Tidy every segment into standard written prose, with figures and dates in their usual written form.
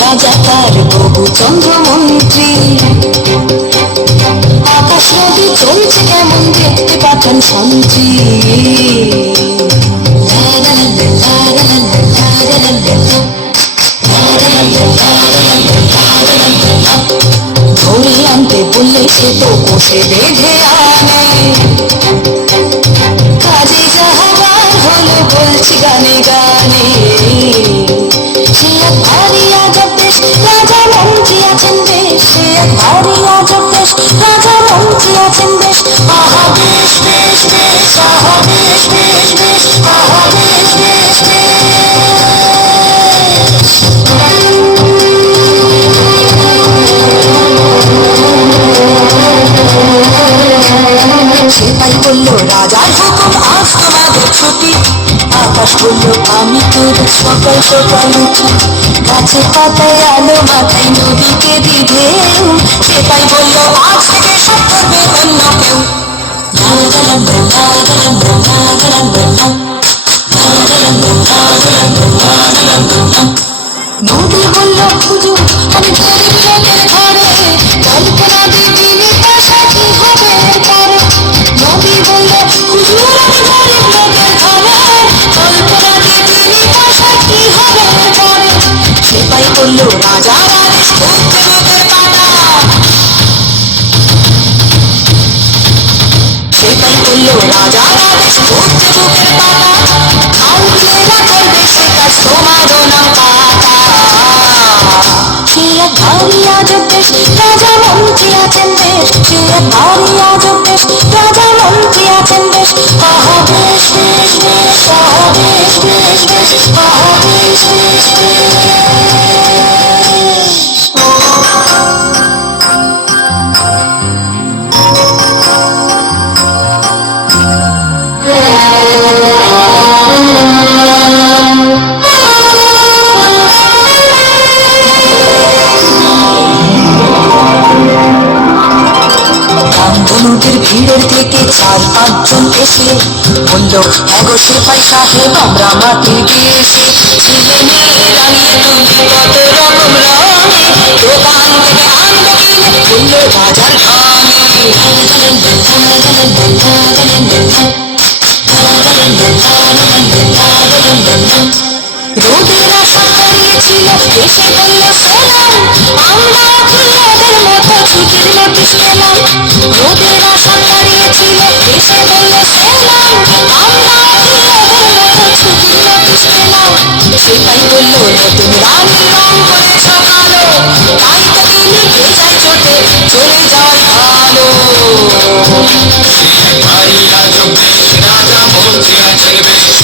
রাজা তার বহু চন্দ্রমন্ত্রী। আকাশ নদী চলছে কেমন দেখতে পাঠান সন্ত্রী। ধরে আনতে বললে সে তো কষে বেঁধে আনে। কাজে যাহাবার হলো বলছি গানে গানে। সে এক ভারী আজব দেশ, রাজা মন্ত্রী আছেন বেশ। সে এক ভারী আজব দেশ, রাজা মন্ত্রী আছেন বেশ। আহা বেশ বেশ বেশ, আহা বেশ বেশ বেশ, আহা বেশ বেশ বেশ। সেটাই বলল রাজার হুকুম আজ তোমাদের ছুটি। আকাশ বলল আমি তোর সকাল সকাল উঠি। গাছে পাতায় আলো মাথায় নদীকে দি ঢেউ। সেটাই বলল আজ থেকে সব করবে অন্য কেউ। নদী বলল হুজুর আমি গরিব লোকের ঘরে, কল্পনা দিদিনি পাশা কি হবে পরে। নদী বলল হুজুর আমি গরিব লোকের ঘরে, কল্পনা দিদিনি পাশা কি হবে পরে। সেটাই বলল রাজার আদেশ করতে বুকের পাটা। সেটাই বলল রাজার আদেশ করতে বুকের পাটা। খাল বিলেরা করবে সে কাজ তোমারও না পাতা। সে এক ভারী আজব দেশ, রাজা মন্ত্রী আছেন বেশ। সে এক ভারী আজব দেশ, রাজা মন্ত্রী আছেন বেশ। আহা বেশ বেশ বেশ, আহা বেশ বেশ বেশ, আহা বেশ বেশ বেশ। বন্ধুদের ভিড়ের থেকে 4-5 জন এসে বলল হ্যাঁ গো সেপাই সাহেব আমরা মাটির দেশে। ছেলে মেয়ে রাঙিয়ে তুলে কত রকম রঙে, দোকান থেকে আনবো কিনে বলল রাজার গানে। রোদের আশা করিয়েছিল এসে বলল সেলাম, আমরা ওদের মতো ছুটির নোটিশ পেলাম। রোদের আশা করিয়েছিল এসে বলল সেলাম, আমরা ওদের মতো ছুটির নোটিশ পেলাম। সেটাই বলল নতুন রানীর রং করেছ কালো, তাই তো তুমি ভেজায় চোটে চলে যাওয়াই ভালো। ভারী আজব দেশ, রাজা মন্ত্রী আছেন বেশ।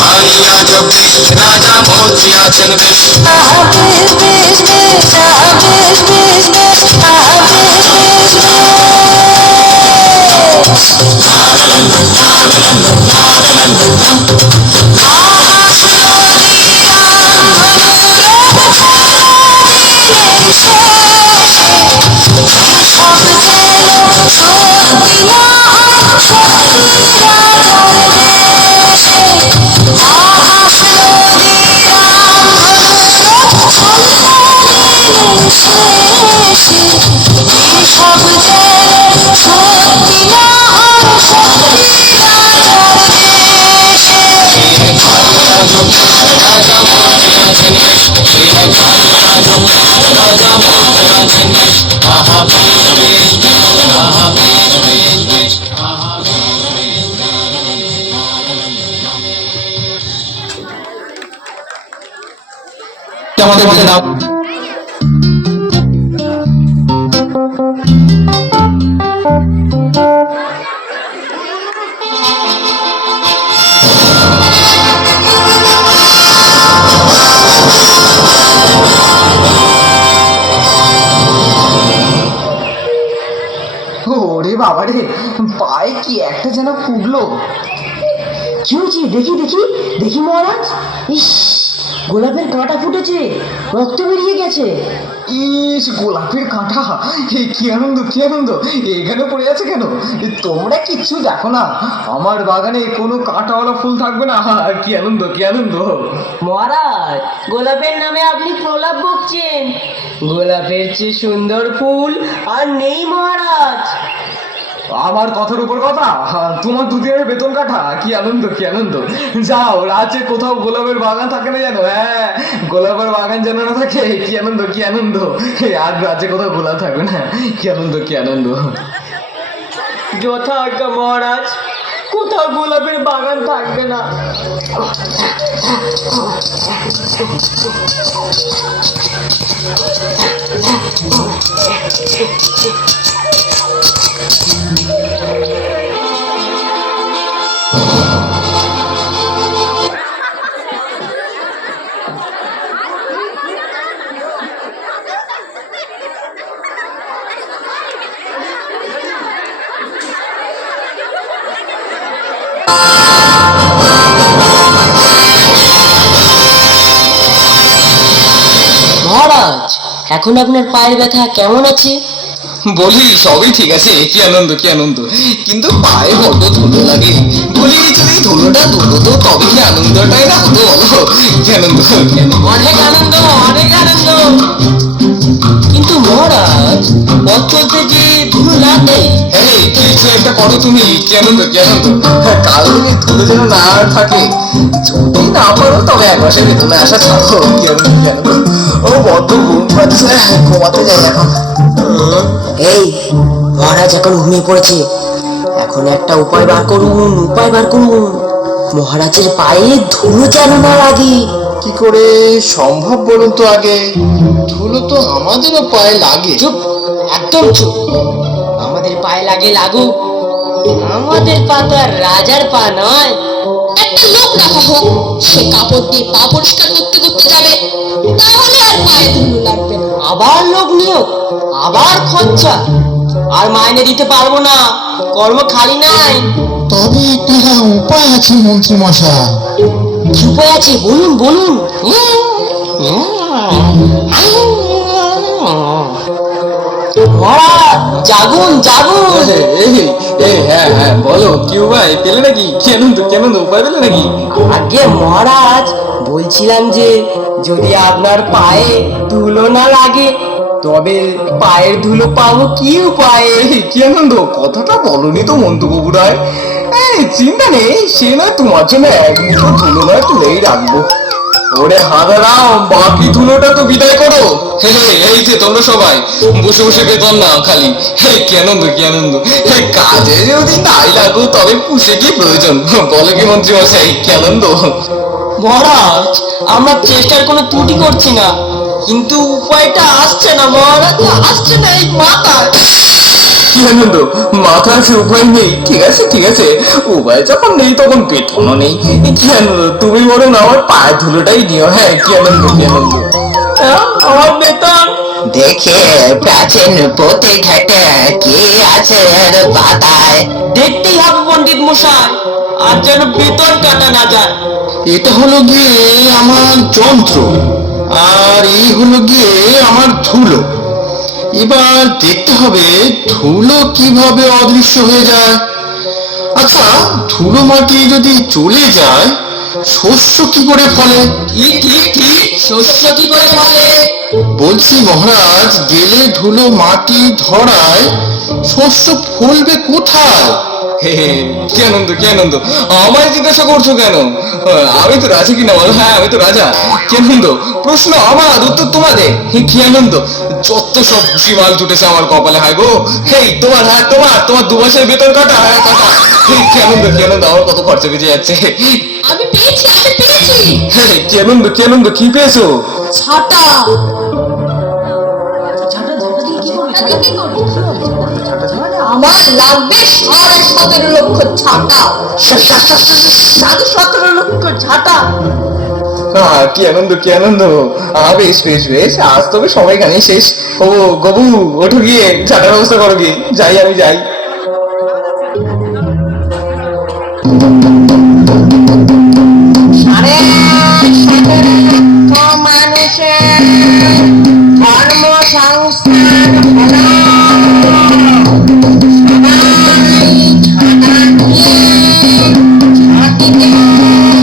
ভারী আজব দেশ, রাজা মন্ত্রী আছেন বেশ। আহা বেশ বেশ বেশ, আহা বেশ বেশ বেশ, আহা বেশ বেশ বেশ। আকাশ নদী মনোরম ছড়া দিলেন শেষে। কি সব যেন সত্যি না হয় সত্যি রাজার দেশে। আকাশ নদী মনোরম ছড়া দিলেন শেষে। কি সব যেন সত্যি না হয় সত্যি রাজার দেশে। আমাদের বলে দাও। ওরে বাবারে, পায়ে কি একটা যেন ফুটলো। কি হয়েছে? দেখি দেখি দেখি মহারাজ। ইস, গোলাপের কাঁটা ফুটেছে, রক্ত বেরিয়ে গেছে। ইস, গোলাপের কাঁটা! কি আনন্দ, কি আনন্দ! এখানে পড়ে আছে কেন? তোমরা কিচ্ছু দেখো না, আমার বাগানে কোনো কাঁটাওয়ালা ফুল থাকবে না। কি আনন্দ, কি আনন্দ! মহারাজ, গোলাপের নামে আপনি প্রলাপ বকছেন। গোলাপের চেয়ে সুন্দর ফুল আর নেই মহারাজ। আমার কথার উপর কথা, তোমার দুদিনের বেতন কাটা! কি আনন্দ, কি আনন্দ! যাও, রাজ্যে কোথাও গোলাপের বাগান থাকে না যেন, হ্যাঁ, গোলাপের বাগান যেন না থাকে। কি আনন্দ, কি আনন্দ! আর রাজ্যে কোথাও গোলাপ থাকবে না। কি আনন্দ, কি আনন্দ! যথা আজ্ঞা মহারাজ, কোথাও গোলাপের বাগান থাকবে না। মহারাজ, এখন আপনার পায়ের ব্যথা কেমন আছে? বলি সবই ঠিক আছে, কি আনন্দ, কি আনন্দ, কিন্তু পায়ে বড্ড ধুলো লাগে। বলি যদি ধুলোটা ধুলো তো তবে কি আনন্দটাই না হতো, বলো? কি আনন্দ, কি আনন্দ! অনেক আনন্দ, অনেক আনন্দ। কিন্তু মহারাজ, পথ চলতে যে ধুলো লাগে। হ্যাঁ, কিছু একটা করো তুমি। কি আনন্দ, কি আনন্দ! কাল থেকে ধুলো যেন না আর থাকে। যদি না পারো তবে এক মাসের বেতনে আসা ছাড়ো। কি আনন্দ, কি আনন্দ! ও বড্ড ঘুম পাচ্ছে, ঘুমাতে যাই এখন। এই মহারাজ এখন ঘুমিয়ে পড়েছে, এখন একটা উপায় বার করুন, উপায় বার করুন। মহারাজের পায়ে ধুলো যেন না লাগে। কি করে সম্ভব বলুন তো আগে? ধুলো তো আমাদেরও পায়ে লাগে। চুপ, একদম চুপ। আমাদের পায়ে লাগে লাগুক, আমাদের পা তো আর রাজার পা নয়। একটা লোক রাখা হোক, সে কাপড় দিয়ে পা পরিষ্কার করতে করতে যাবে, তাহলে আর পায়ে ধুলো লাগবে না। আবার লোক নিয়োগ, আবার খরচা, আর মাইনে দিতে পারবো না, কর্ম খালি নাই। তবে একটা উপায় আছে মন্ত্রী মশাই। কি উপায় আছে বলুন, বলুন। মহারাজ, জাগুন, জাগুন। হ্যাঁ হ্যাঁ, বলো কি উপায় পেলে নাকি? কি আনন্দ, কি আনন্দ! উপায় পেলে নাকি? আগে মহারাজ, বলছিলাম যে যদি আপনার পায়ে ধুলো না লাগে তবে পায়ের ধুলো পাবো কি উপায়ে? কি আনন্দ! কথাটা বলনি তো মন্তব্য রায়। এই চিন্তা নেই, সে নয় তোমার জন্য এক মুঠো ধুলো নয় তুলেই রাখবো। ওরে হাদারাম, বাকি ধুলোটা তো বিদায় করো। হে হে, এই যে তোমরা সবাই বসে বসে বেতন নাও খালি। হে, কি আনন্দ, কি আনন্দ! হে, কাজে যদি নাই লাগো তবে পুষে কি প্রয়োজন, বলো কি মন্ত্রী মশাই? কি আনন্দ! মহারাজ, আমরা চেষ্টার কোনো ত্রুটি করছি না, কিন্তু উপায়টা আসছে না মহারাজ, আসছে না এই মাথায়। কি আনন্দ! মাথার সে উপায় নেই? ঠিক আছে, ঠিক আছে, উপায় যখন নেই তখন বেতনও নেই। কি আনন্দ! তুমি বরং আমার পায়ের ধুলোটাই নিও। হ্যাঁ, কি আনন্দ, কি আনন্দ! আমার বেতন দেখে প্রাচীন পথে ঘাটে কি আছে এর পাতায়। দেখতেই হবে পণ্ডিত মশাই, আর যেন বেতন কাটা না যায়। এটা হলো গিয়ে আমার যন্ত্র, আর এই হলো গিয়ে আমার ধুলো। এবার দেখতে হবে ধুলো কিভাবে অদৃশ্য হয়ে যায়। আচ্ছা, ধুলো মাটি যদি চলে যায় শস্য কি করে ফলে? কি শস্য কি করে ফলে? বলছি মহারাজ, গেলে ধুলো মাটি ধরায় শস্য ফলবে কোথায়? হে হে, কি আনন্দ, কি আনন্দ! আমায় জিজ্ঞাসা করছো কেন? আমি তো রাজা কিনা বলো? হ্যাঁ, আমি তো রাজা। কি আনন্দ! প্রশ্ন আমার, উত্তর তোমাদের। কি আনন্দ! যত সব খুশি মাল জুটেছে আমার কপালে। হায় গো! হেই, তোমার, হ্যাঁ তোমার, তোমার 2 মাসের বেতন কাটা, হ্যাঁ কাটা। হেই, কি আনন্দ, কি আনন্দ! আমার কত খরচা বেঁচে যাচ্ছে। আমি পেয়েছি, আমি পেয়েছি হেই, কি আনন্দ, কি আনন্দ! কি পেয়েছো? ছাতা। ছাটা দিয়ে কি করবে? আমার লাগবে 17.5 লক্ষ ছাতা। 17 লক্ষ ছাতা? কি আনন্দ, কি আনন্দ! বেশ বেশ বেশ, আজ তবে সবাই গানে শেষ। ও গবু, ওঠো গিয়ে ছাটার ব্যবস্থা করো গিয়ে। যাই, আমি যাই। সাড়ে 17 মানুষের কর্মসংস্থান হলো সবাই ছাতা নিয়ে ছাতিতে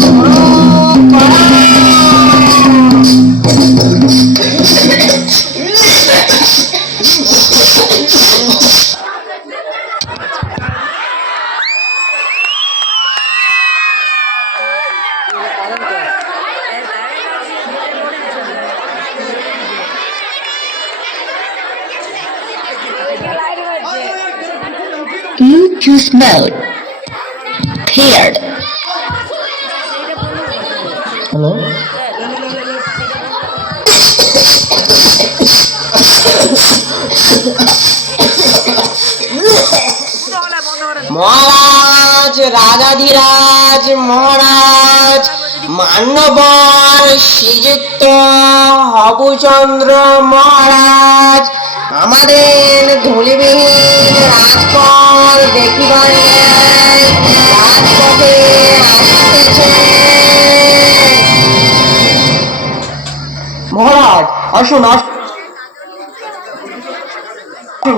শুরু করো। Bluetooth mode paired. হ্যালো, মহারাজ, রাজাধিরাজ মহারাজ, মান্যবর শ্রীযুক্ত হবুচন্দ্র মহারাজ আমাদের ধূলিবিহীন রাজপথ দেখিবার ন্যায় রাজপথে আসিতেছে। মহারাজ আসুন, আসুন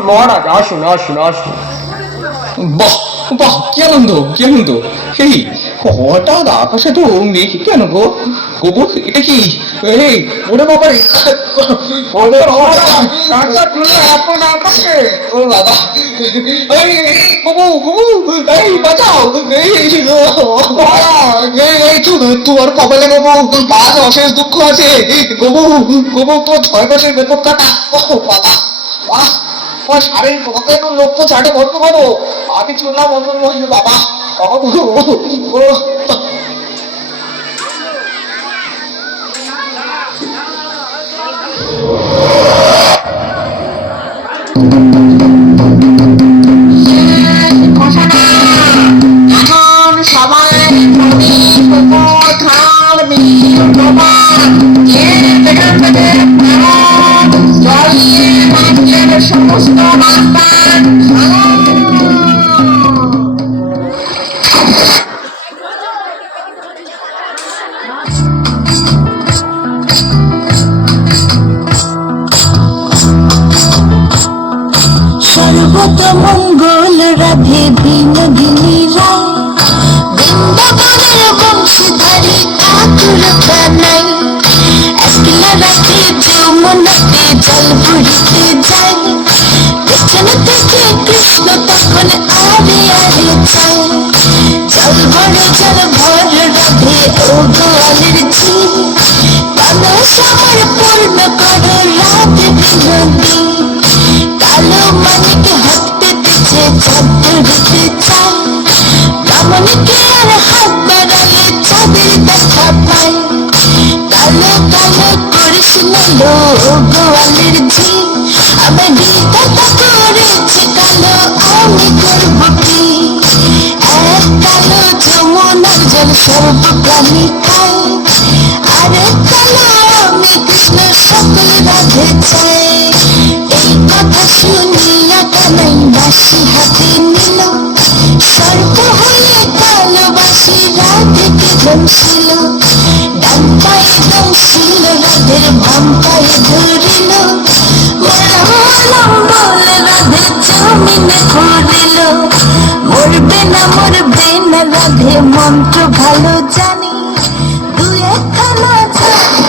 মহারাজ, আসুন আসুন আসুন। বাহ বাহ, কি আনন্দ কি আনন্দ! এই হঠাৎ আকাশে তো মেঘ কেন গো? গোবু, এটা কি? এই ওরে বাবা রে! ওরে বাবা, এখন আকাশে! ও বাবা, এই গোবু গোবু, এই বাঁচাও! এই তোমার কপালে গোবু আজ অশেষ দুঃখ আছে। গোবু গোবু, তোর 6 মাসের বেতন কাটা। বাবা বাহ, সারে তোমাকে একটু লক্ষ্য ছাড়ে বন্ধ করো। আমি চললাম অন্য মহিলা। বাবা এখন সবাই থাকবে জড়িয়ে রাজ্যের সমস্ত রাস্তার সর্বত মঙ্গল রাধে বিনোদিনী রায়, বৃন্দাবনের বংশীধারী ঠাকুর কানাই। একলা রাতে যমুনাতে জল ভরিতে যায়, পেছন থেকে কৃষ্ণ তখন আরে আরে চায়। জল ভর রাধে ও গোয়ালের ঝি, মানস আমার পূর্ণ করো রাধে বিনোদী। কালো মানিক হাত পেতেছে চাঁদ ধরতে চায়, ব্রাহ্মণকে আর হাত বাড়ালে চাঁদের দেখা পায়। কালো কালো করিস নালো গোয়ালের ঝি, আমার বিধাতা করেছে কালো, আমি করব কি? এক কালো যমুনার জল সর্ব প্রাণী খায়, আর কালো আমি কৃষ্ণ সকল রাধে চাই। এই কথা শুনিয়া কানাই বাঁশি হাতে নিল, সর্প হয়ে কালোবাসী রাধেকে দংশিল। ডান পায়ে দংশিল রাধের, বাম পায়ে ধরিল, মরম বলে রাধে জমিনে খড়িল। মরবে না রাধে মন্ত্র ভালো জানি, দু একখানা জানি।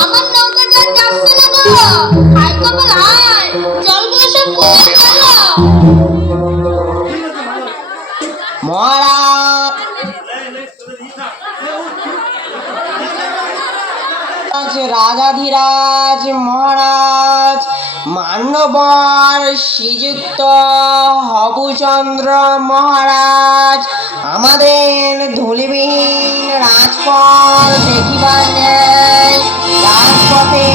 আমার নৌকাটা যাচ্ছে না গো, হাই কপাল হাই, জলগুলো সব কমে গেল। মহারাজ, রাজাধিরাজ মহারাজ, মান্যবর শ্রীযুক্ত হবুচন্দ্র মহারাজ আমাদের ধূলিবিহীন রাজপথ দেখিবার ন্যায় রাজপথে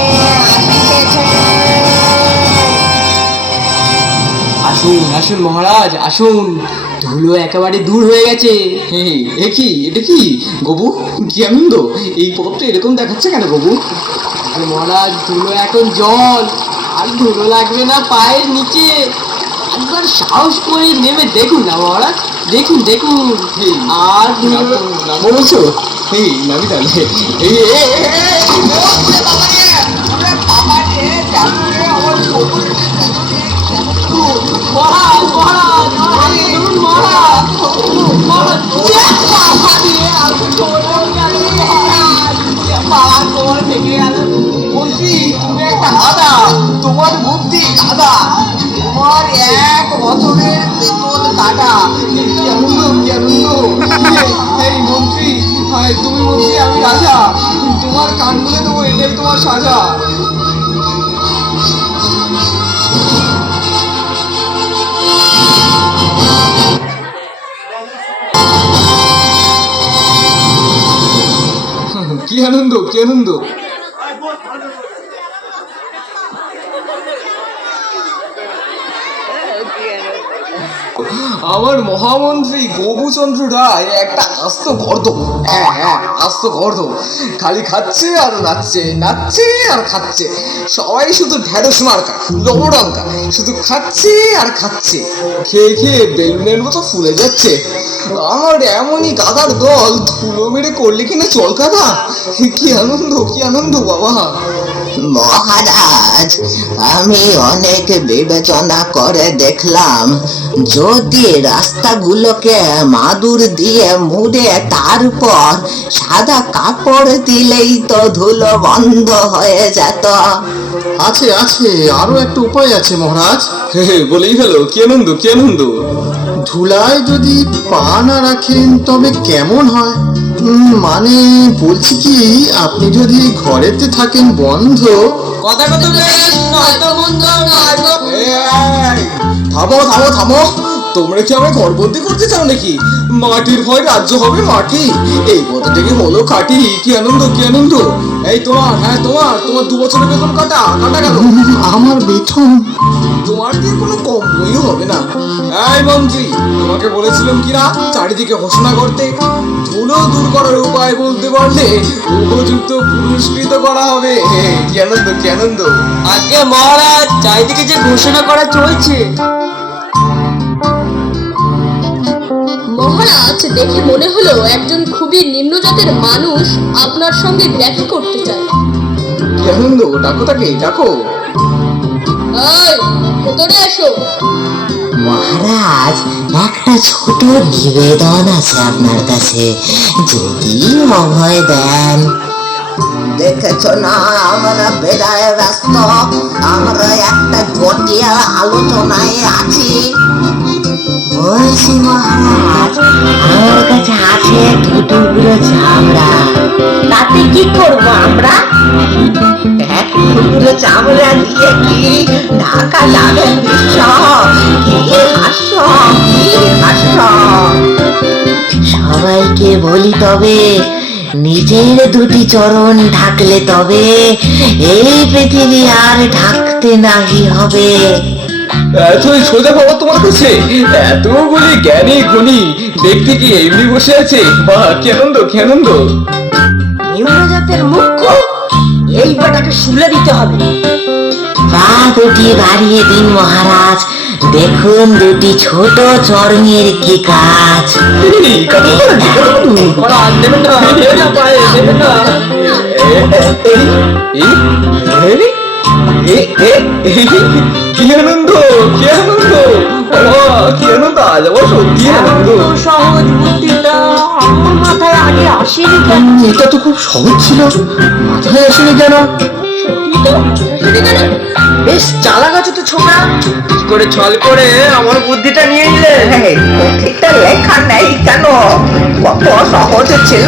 আসিতেছে। আসুন আসুন মহারাজ আসুন, ধুলো একেবারে দূর হয়ে গেছে। এটা কি গবু, কি আনন্দ! এই পথটা এরকম দেখাচ্ছে কেন গবু? মহারাজ ধুলো এখন জল, আর ধুলো লাগবে না পায়ের নিচে। একবার সাহস করে নেমে দেখুন না মহারাজ, দেখুন দেখুন। আর ধুলো বলছো, নামি তাহলে। তোমার বুদ্ধি দাদা, তোমার 1 বছরের বেতন কাটা। কি আনন্দ, কি আনন্দ! এই মন্ত্রী, তুমি মন্ত্রী, আমি রাজা, তোমার কান খুলে দেবো, এটাই তোমার সাজা। কি আনন্দ, কি আনন্দ! আমার মহামন্ত্রী গবুচন্দ্র রায় একটা আস্ত গর্দ, আস্ত গর্দ। খালি খাচ্ছে আর নাচছে, নাচছে আর খাচ্ছে। সবাই শুধু ঢেঁড়স মার্কা, লবডঙ্কা, শুধু খাচ্ছে আর খাচ্ছে। খেয়ে খেয়ে বেলুনের মতো ফুলে যাচ্ছে। আমার এমনই গাদার দল ধুলো মেরে করলে কিনা চল কাদা। কি আনন্দ, কি আনন্দ বাবা! মহারাজ, আমি অনেক বিবেচনা করে দেখলাম, যদি রাস্তাগুলোকে মাদুর দিয়ে মুড়ে তারপর সাদা কাপড় দিলেই তো ধুলো বন্ধ হয়ে যেত। আছে আছে, আরো একটা উপায় আছে মহারাজ। বলেই ফেলো, কি আনন্দ, কি আনন্দ! ধুলায় যদি পা না রাখেন তবে কেমন হয়? মানে বলছি কি, আপনি যদি ঘরেতে থাকেন বন্ধ। কথা কত বেশ, নয়তো বন্ধ নয়তো। থামো থামো থামো, তোমরা কি আমায় ঘরবন্দি করতে চাও নাকি? মাটির ভয় রাজ্য হবে মাটি, এই কথা থেকে হলো খাটি। কি আনন্দ, কি আনন্দ! এই তোমার, তোমার 2 বছরের বেতন কাটা গেল। আমার বেতন? তোমার দিয়ে কোনো কম বইও হবে না। এই মন্ত্রী, তোমাকে বলেছিলাম কিনা চারিদিকে ঘোষণা করতে? ধুলো দূর করার উপায় বলতে পারলে উপযুক্ত পুরস্কৃত করা হবে। কি আনন্দ, কি আনন্দ! আজকে মহারাজ চারিদিকে যে ঘোষণা করা চলছে। মহারাজ, দেখে মনে হলো একজন খুবই নিম্নজাতের মানুষ আপনার সঙ্গে দেখা করতে চায়। কি আনন্দ! ডাকো তাকে, ডাকো। এই, ভেতরে এসো। মহারাজ, একটা ছোট নিবেদন আছে আপনার কাছে, যদি অভয় দেন। দেখেছ না আমরা বেড়ায় ব্যস্ত, আমরা একটা জটিল আলোচনায় আছি। বলছি মহারাজ, আমার কাছে আছে 2 টুকরো চামড়া। তাতে কি করবো আমরা? 1 টুকরো চামড়া দিয়ে কি ঢাকা যাবে বিশ্ব? কি হাস্য, কি হাস্য! সবাইকে বলি তবে, নিজের 2টি চরণ ঢাকলে তবে এই পৃথিবী আর ঢাকতে নাহি হবে। এতই সোজা বাবা তোমার কাছে? এতগুলি জ্ঞানী গুণী ব্যক্তি কি এমনি বসে আছে? বাহ, কি আনন্দ, কি আনন্দ! নিম্নজাতের মুখ্য, এই বেটাকে শুলে দিতে হবে। পা 2টি বাড়িয়ে দিন মহারাজ, দেখুন 2টি ছোট চরণের কি কাজ। এই, কথা বলেন, মহারাজ দেবেন না, দেবেন না, পায়ে দেবেন না। কি আনন্দ, কি আনন্দ! বাবা, কি আনন্দ! আজ আমার সত্যি আনন্দ। সহজ বুদ্ধিটা আমার মাথায় আগে আসেনি কেন? এটা তো খুব সহজ ছিল, মাথায় আসেনি কেন? বেশ চালাক আছো তো ছোকরা, কি করে ছল করে আমার বুদ্ধিটা নিয়ে নিলে? এটা লেখা নেই কেন? কত সহজ ছিল।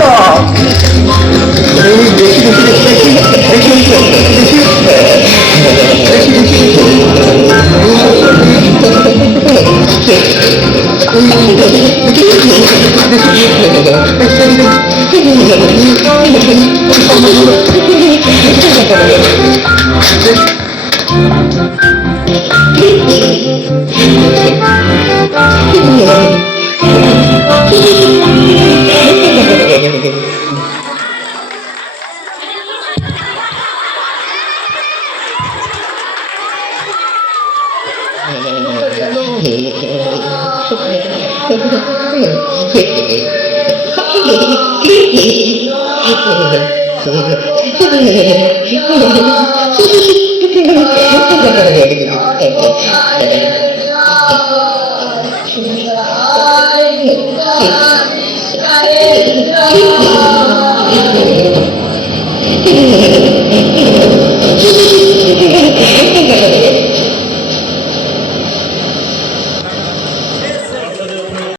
Thank you.